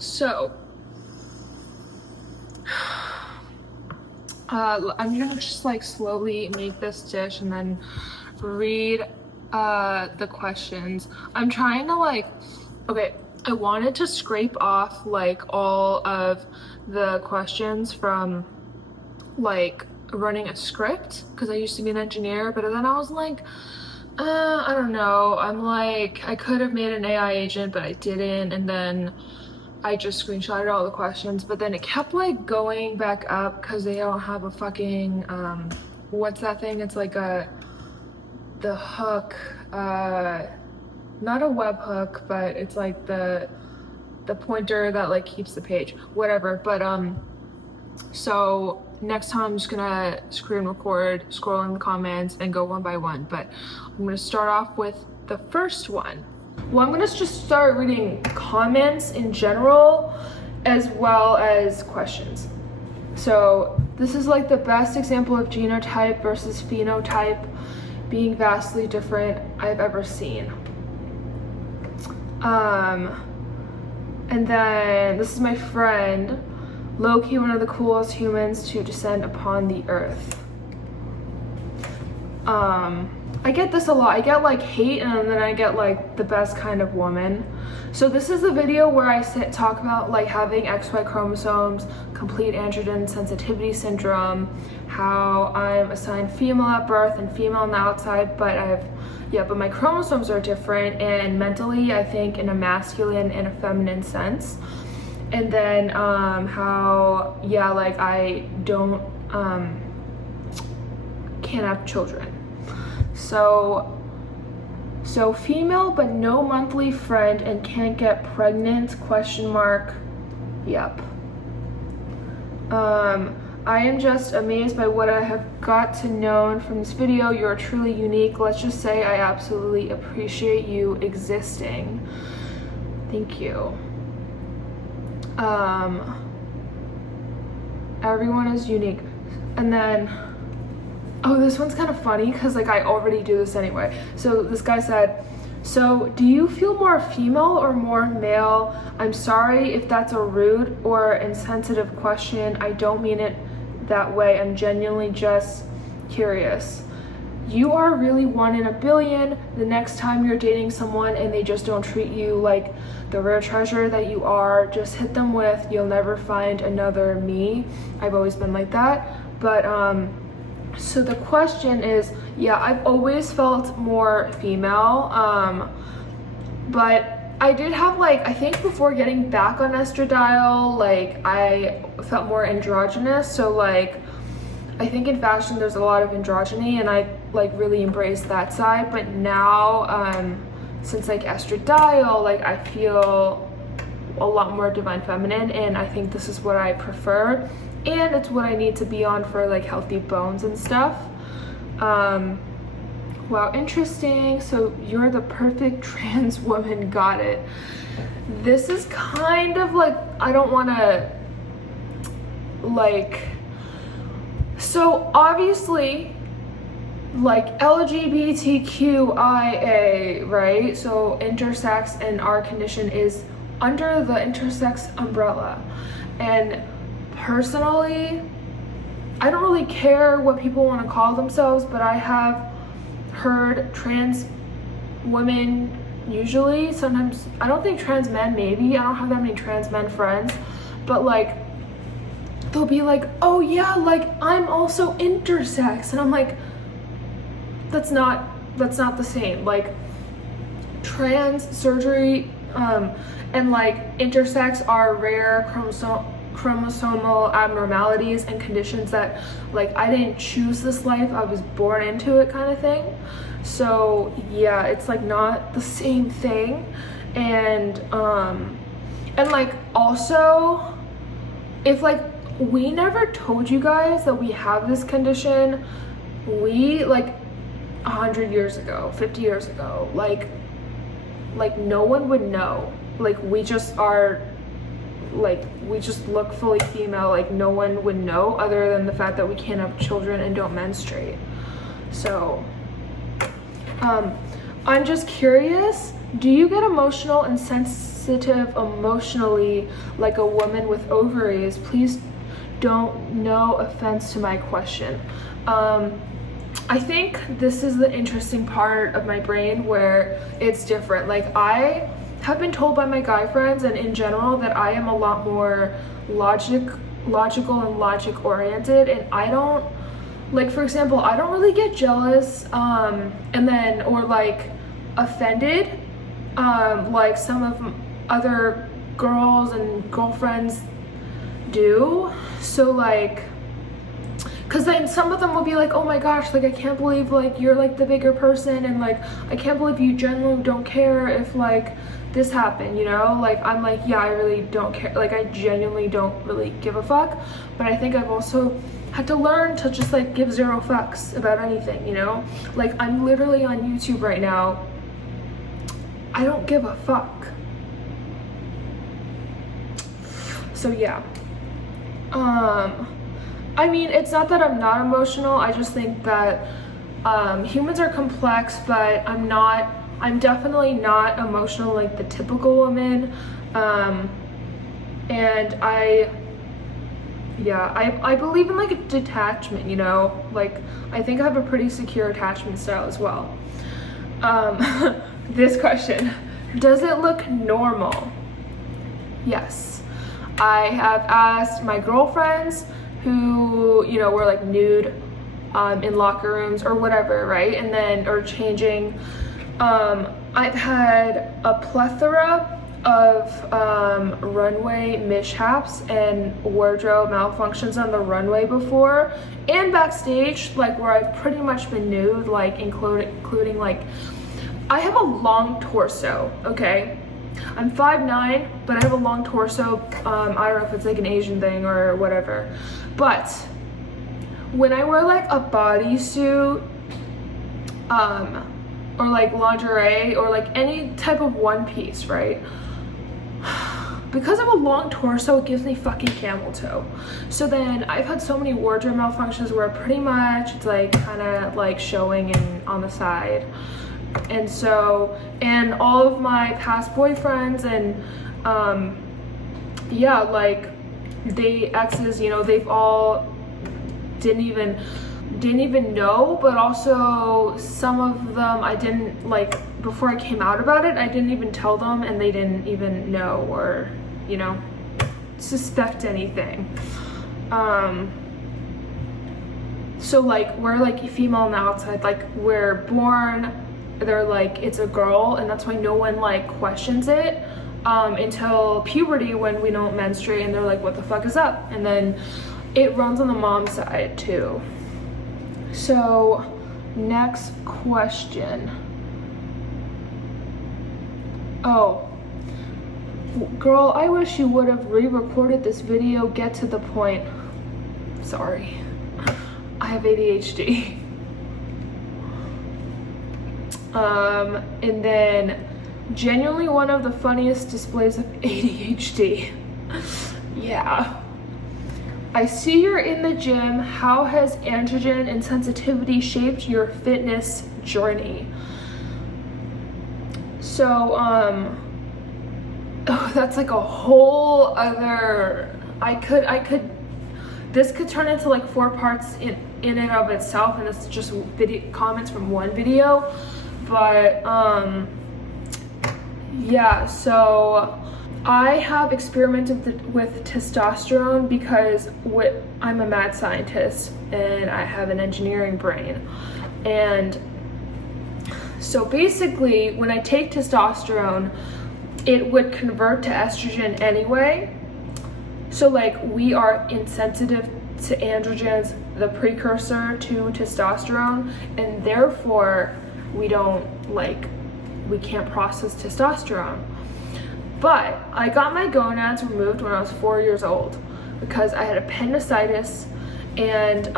So, I'm gonna just like slowly make this dish and then read the questions. I'm trying to okay, I wanted to scrape off like all of the questions from like running a script because I used to be an engineer, but then I was like, I don't know. I'm like, I could have made an AI agent, but I didn't, and then I just screenshotted all the questions, but then it kept like going back up because they don't have a fucking what's that thing? It's like the hook, not a web hook, but it's like the pointer that like keeps the page, whatever. But so next time I'm just gonna screen record, scroll in the comments and go one by one, but I'm gonna start off with the first one. Well, I'm gonna just start reading comments in general as well as questions. So this is like the best example of genotype versus phenotype being vastly different I've ever seen. And then this is my friend, low-key one of the coolest humans to descend upon the earth. I get this a lot. I get like hate and then I get like the best kind of woman. So this is the video where I talk about like having XY chromosomes, complete androgen sensitivity syndrome, how I'm assigned female at birth and female on the outside, but but my chromosomes are different, and mentally I think in a masculine and a feminine sense. And then how like I don't can't have children. So female but no monthly friend and can't get pregnant, question mark. Yep. I am just amazed by what I have got to know from this video. You're truly unique. Let's just say I absolutely appreciate you existing. Thank you. Everyone is unique. And then this one's kind of funny because like I already do this anyway. So this guy said, so do you feel more female or more male? I'm sorry if that's a rude or insensitive question. I don't mean it that way. I'm genuinely just curious. You are really 1 in a billion. The next time you're dating someone and they just don't treat you like the rare treasure that you are, just hit them with, you'll never find another me. I've always been like that. But so the question is, I've always felt more female, but I did have like, I think before getting back on estradiol, like I felt more androgynous. So like, I think in fashion there's a lot of androgyny and I like really embrace that side. But now, since like estradiol, like I feel a lot more divine feminine, and I think this is what I prefer. And it's what I need to be on for like healthy bones and stuff. Wow, interesting. So you're the perfect trans woman, got it. This is kind of like, I don't want to like, so obviously like LGBTQIA, right? So intersex and our condition is under the intersex umbrella. And personally, I don't really care what people want to call themselves, but I have heard trans women usually, sometimes, I don't think trans men, maybe, I don't have that many trans men friends, but like, they'll be like, oh yeah, like I'm also intersex, and I'm like, that's not the same. Like trans surgery and like intersex are rare chromosomal abnormalities and conditions that like I didn't choose this life, I was born into it kind of thing. So it's like not the same thing. And like also, if like we never told you guys that we have this condition, we like 100 years ago, 50 years ago, like no one would know. Like we just are, like we just look fully female, like no one would know other than the fact that we can't have children and don't menstruate. So I'm just curious Do you get emotional and sensitive emotionally like a woman with ovaries? Please don't, no offense to my question. I think this is the interesting part of my brain where it's different. Like, I have been told by my guy friends and in general that I am a lot more logical and logic oriented, and I don't, like, for example, I don't really get jealous and then, or like offended like some of other girls and girlfriends do. So like, because then some of them will be like, oh my gosh, like I can't believe like you're like the bigger person, and like I can't believe you genuinely don't care if like this happened, you know? Like, I'm like, yeah, I really don't care. Like, I genuinely don't really give a fuck. But I think I've also had to learn to just like give zero fucks about anything, you know? Like, I'm literally on YouTube right now. I don't give a fuck. So yeah. I mean, it's not that I'm not emotional. I just think that humans are complex, but I'm definitely not emotional like the typical woman. And I believe in like a detachment, you know? Like, I think I have a pretty secure attachment style as well. This question, does it look normal? Yes. I have asked my girlfriends who, you know, were like nude in locker rooms or whatever, right? And then, or changing. I've had a plethora of runway mishaps and wardrobe malfunctions on the runway before, and backstage, like where I've pretty much been nude, like including like, I have a long torso, okay? I'm 5'9", but I have a long torso. I don't know if it's like an Asian thing or whatever, but when I wear like a bodysuit, or like lingerie or like any type of one piece, right? Because I have a long torso, it gives me fucking camel toe. So then I've had so many wardrobe malfunctions where pretty much it's like kind of like showing and on the side. And so, and all of my past boyfriends and yeah, like they exes, you know, they've all didn't even know, but also some of them I didn't, like, before I came out about it, I didn't even tell them, and they didn't even know or, you know, suspect anything. So like, we're like female on the outside, like we're born, they're like, it's a girl, and that's why no one like questions it until puberty, when we don't menstruate, and they're like, what the fuck is up? And then it runs on the mom side too. So, next question. Oh, girl, I wish you would have re-recorded this video. Get to the point. Sorry, I have ADHD. And then, genuinely one of the funniest displays of ADHD. Yeah. I see you're in the gym. How has androgen insensitivity shaped your fitness journey? So, oh, that's like a whole other, this could turn into like 4 parts in and of itself, and it's just comments from one video. But, yeah, so I have experimented with testosterone because I'm a mad scientist and I have an engineering brain. And so basically, when I take testosterone, it would convert to estrogen anyway. So like, we are insensitive to androgens, the precursor to testosterone, and therefore we can't process testosterone. But I got my gonads removed when I was 4 years old because I had appendicitis, and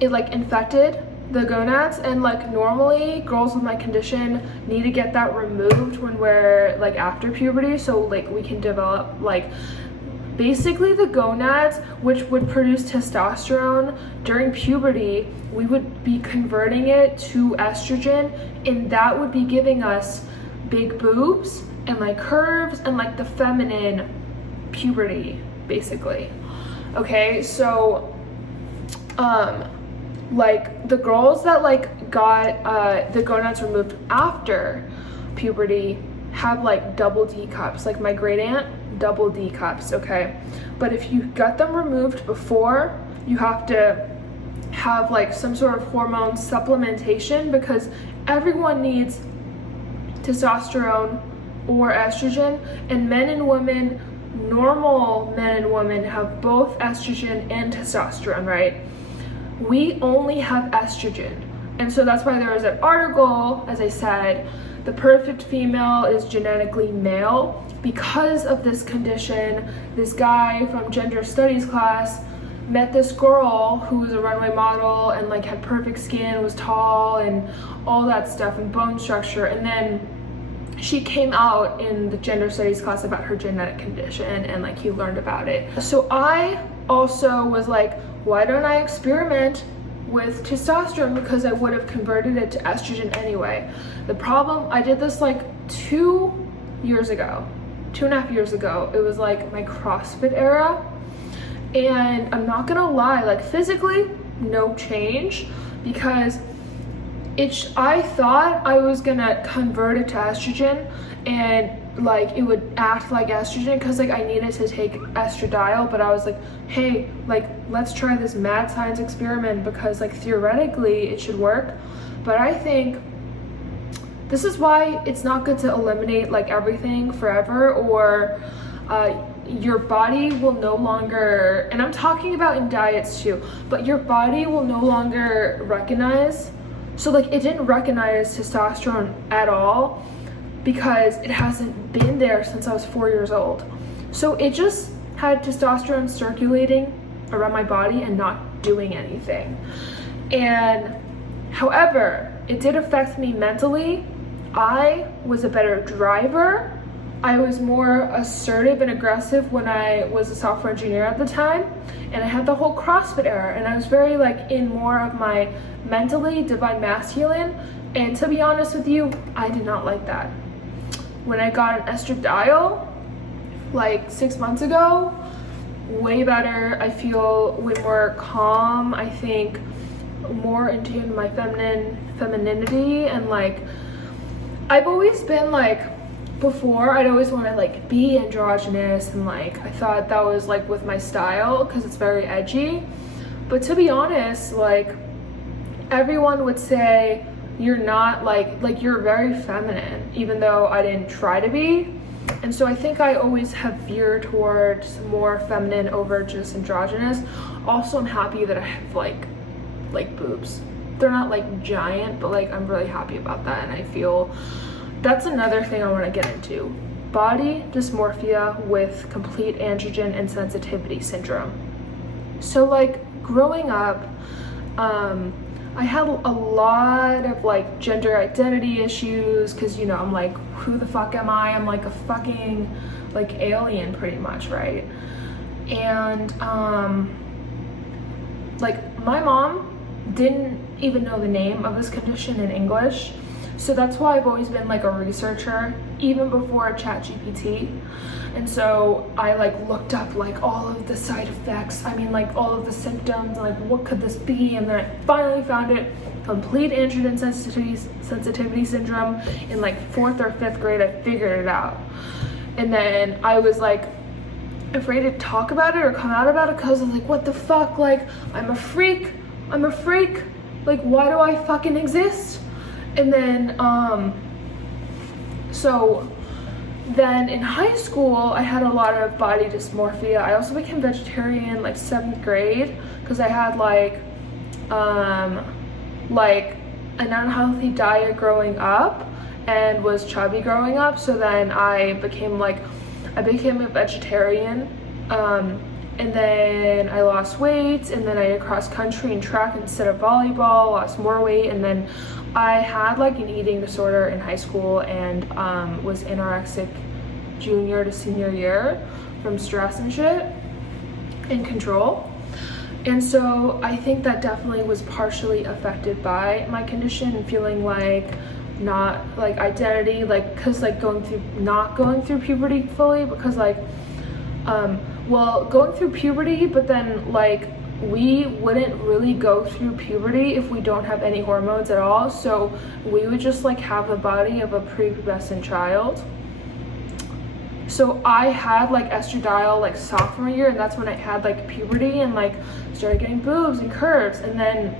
it like infected the gonads, and like normally girls with my condition need to get that removed when we're like after puberty, so like we can develop like basically the gonads, which would produce testosterone during puberty. We would be converting it to estrogen, and that would be giving us big boobs and like curves and like the feminine puberty, basically. Okay, so like the girls that like got the gonads removed after puberty have like double D cups, like my great aunt, double D cups, okay? But if you got them removed before, you have to have like some sort of hormone supplementation, because everyone needs testosterone or estrogen, and men and women, normal men and women, have both estrogen and testosterone, right? We only have estrogen. And so that's why there was an article, as I said, the perfect female is genetically male. Because of this condition, this guy from gender studies class met this girl who was a runway model and like had perfect skin, was tall and all that stuff, and bone structure, and then she came out in the gender studies class about her genetic condition, and like he learned about it. So I also was like, why don't I experiment with testosterone, because I would have converted it to estrogen anyway. The problem, I did this like 2.5 years ago. It was like my CrossFit era, and I'm not gonna lie, like physically no change, because I thought I was gonna convert it to estrogen and like it would act like estrogen, because like I needed to take estradiol, but I was like, hey, like let's try this mad science experiment, because like theoretically it should work. But I think this is why it's not good to eliminate like everything forever, or your body will no longer, and I'm talking about in diets too, but your body will no longer recognize. So like it didn't recognize testosterone at all, because it hasn't been there since I was 4 years old. So it just had testosterone circulating around my body and not doing anything. And however, it did affect me mentally. I was a better driver. I was more assertive and aggressive when I was a software engineer at the time, and I had the whole CrossFit era, and I was very like in more of my mentally divine masculine. And to be honest with you, I did not like that. When I got an estradiol like 6 months ago, way better. I feel way more calm. I think more in tune with my femininity, and like I've always been like, before I'd always want to like be androgynous, and like I thought that was like with my style because it's very edgy. But to be honest, like everyone would say you're not like you're very feminine, even though I didn't try to be. And so I think I always have veered towards more feminine over just androgynous. Also, I'm happy that I have like boobs. They're not like giant, but like I'm really happy about that, and I feel that's another thing I want to get into. Body dysmorphia with complete androgen insensitivity syndrome. So like growing up, I had a lot of like gender identity issues, because you know, I'm like, who the fuck am I? I'm like a fucking like alien pretty much, right? And like my mom didn't even know the name of this condition in English. So that's why I've always been like a researcher, even before ChatGPT. And so I like looked up like all of the side effects, I mean like all of the symptoms, like what could this be? And then I finally found it, complete androgen sensitivity syndrome. In like 4th or 5th grade, I figured it out. And then I was like afraid to talk about it or come out about it, because I was like, what the fuck? Like I'm a freak. Like why do I fucking exist? And then so then in high school I had a lot of body dysmorphia. I also became vegetarian like 7th grade, because I had like an unhealthy diet growing up and was chubby growing up. So then I became a vegetarian, and then I lost weight, and then I did cross country and track instead of volleyball, lost more weight, and then I had like an eating disorder in high school, and was anorexic junior to senior year from stress and shit and control. And so I think that definitely was partially affected by my condition, and feeling like not like identity, like because like not going through puberty fully, because like well, going through puberty, but then like we wouldn't really go through puberty if we don't have any hormones at all, so we would just like have the body of a prepubescent child. So I had like estradiol like sophomore year, and that's when I had like puberty and like started getting boobs and curves, and then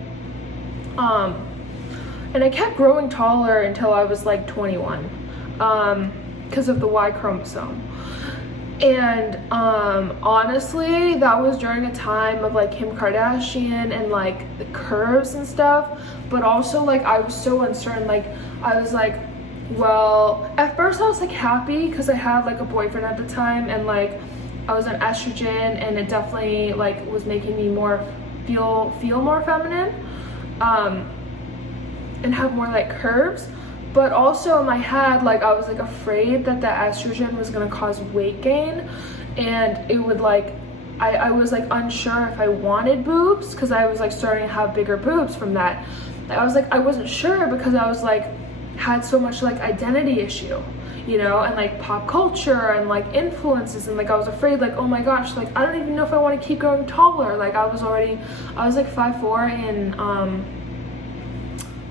and I kept growing taller until I was like 21 because of the Y chromosome. And honestly, that was during a time of like Kim Kardashian and like the curves and stuff, but also like I was so uncertain. Like I was like, well, at first I was like happy because I had like a boyfriend at the time, and like I was on estrogen, and it definitely like was making me more feel more feminine and have more like curves. But also in my head, like I was like afraid that the estrogen was gonna cause weight gain, and it would like I was like unsure if I wanted boobs, because I was like starting to have bigger boobs from that. I was like, I wasn't sure because I was like had so much like identity issue, you know, and like pop culture and like influences, and like I was afraid like, oh my gosh, like I don't even know if I want to keep going taller. Like I was like 5'4" in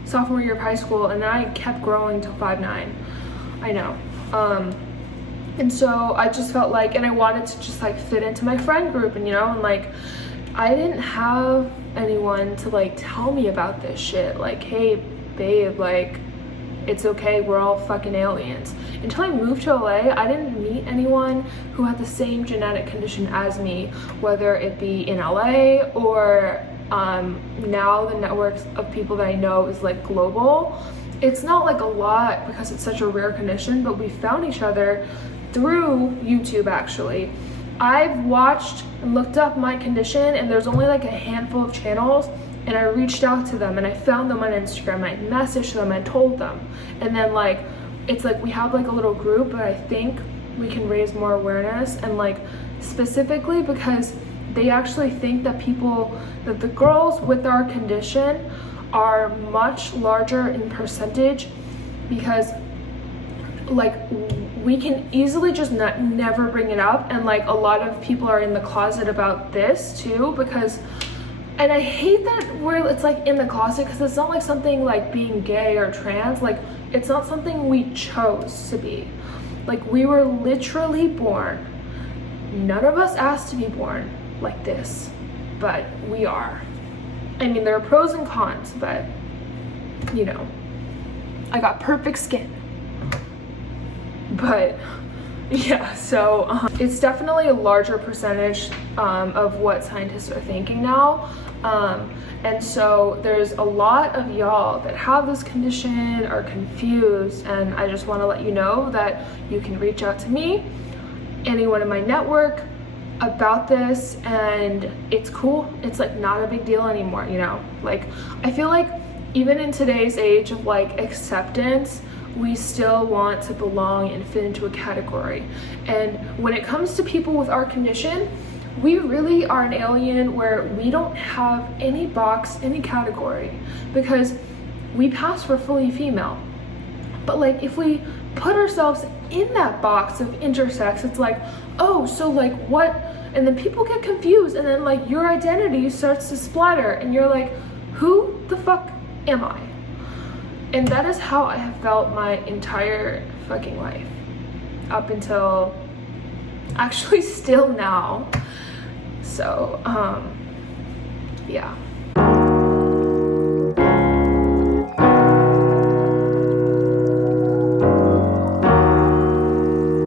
sophomore year of high school, and then I kept growing to 5'9". I know. And so I just felt like, and I wanted to just like fit into my friend group, and you know, and like I didn't have anyone to like tell me about this shit, like, hey babe, like it's okay, we're all fucking aliens. Until I moved to LA, I didn't meet anyone who had the same genetic condition as me, whether it be in LA or now the networks of people that I know is like global. It's not like a lot because it's such a rare condition, but we found each other through YouTube actually. I've watched and looked up my condition, and there's only like a handful of channels, and I reached out to them and I found them on Instagram. I messaged them, I told them, and then like it's like we have like a little group, but I think we can raise more awareness, and like specifically because they actually think that the girls with our condition are much larger in percentage, because like we can easily just never bring it up, and like a lot of people are in the closet about this too, because, and I hate that it's like in the closet, because it's not like something like being gay or trans, like it's not something we chose to be. Like we were literally born, none of us asked to be born like this, but we are. I mean, there are pros and cons, but you know, I got perfect skin. But yeah, so it's definitely a larger percentage of what scientists are thinking now, and so there's a lot of y'all that have this condition, are confused, and I just want to let you know that you can reach out to me, anyone in my network, about this, and it's cool. It's like not a big deal anymore, you know. Like I feel like even in today's age of like acceptance, we still want to belong and fit into a category. And when it comes to people with our condition, we really are an alien where we don't have any box, any category, because we pass for fully female. But like if we put ourselves in that box of intersex, it's like, oh, so like what? And then people get confused, and then like your identity starts to splatter, and you're like, who the fuck am I? And that is how I have felt my entire fucking life, up until actually still now. So yeah.